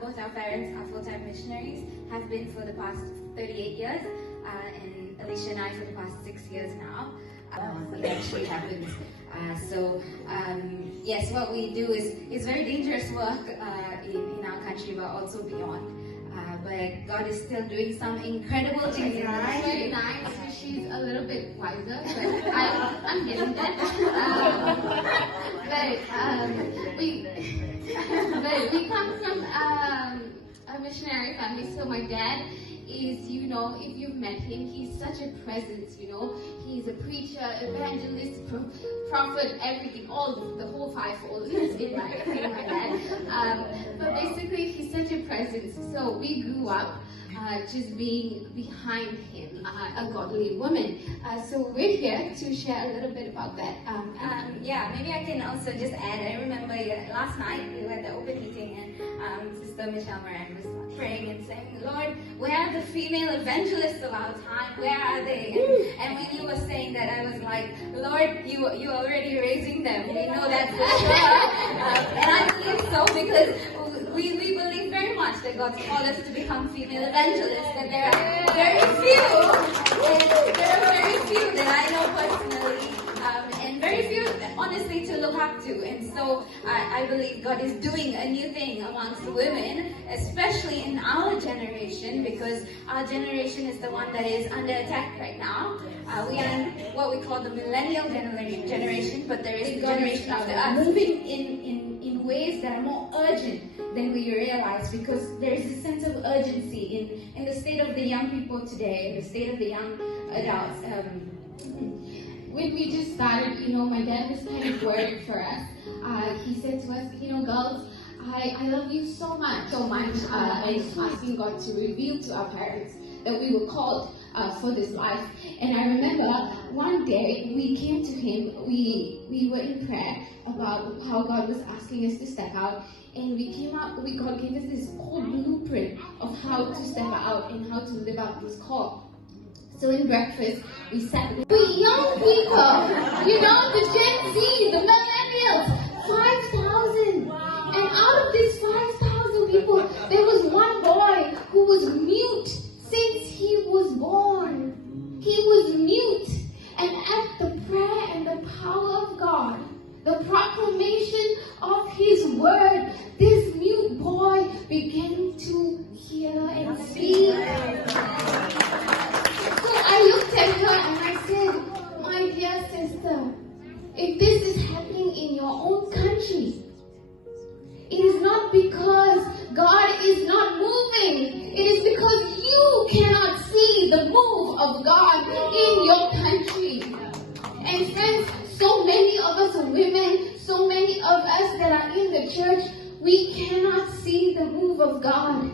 both our parents are full-time missionaries, have been for the past 38 years, and Alicia and I for the past 6 years now. It actually happens. Yes, what we do is very dangerous work in our country, but also beyond. But God is still doing some incredible things in our life. Very nice. She's a little bit wiser, but I'm getting that. But we come from a missionary family. So my dad is, if you've met him, he's such a presence. He's a preacher, evangelist, prophet, everything, the whole fivefold is in my dad. But basically, he's such a presence. So we grew up just being behind him, a godly woman. So we're here to share a little bit about that. Maybe I can also just add, I remember last night we were at the open meeting and Sister Michelle Moran was praying and saying, Lord, where are the female evangelists of our time? Where are they? And when you were saying that, I was like, Lord, you're already raising them. We know that for sure. And I believe so because we believe very much that God's called us to become female evangelists, but there are very few that I know personally, and very few, honestly, to look up to. And so I believe God is doing a new thing amongst women, especially in our generation, because our generation is the one that is under attack right now. We are in what we call the millennial generation, but there is a generation after us. Moving in ways that are more urgent than we realize, because there is a sense of urgency in the state of the young people today, the state of the young adults. When we just started, my dad was kind of worried for us. He said to us, girls, I love you so much, and asking God to reveal to our parents that we were called for this life. And I remember one day we came to him, we were in prayer about how God was asking us to step out, and we came out, God gave us this whole blueprint of how to step out and how to live out this call. So in breakfast, we sat with the young people, the Gen Z, the millennials, 5,000. And out of these 5,000 people, there was one boy who was mute since he was born. He was mute. And at the prayer and the power of God, the proclamation of His word, this mute boy began to hear and speak. So I looked at her and I said, my dear sister, if this is happening in your own country, it is not because God is not moving. It is because you cannot see the move of God in your country. And friends, so many of us are women, so many of us that are in the church, we cannot see the move of God.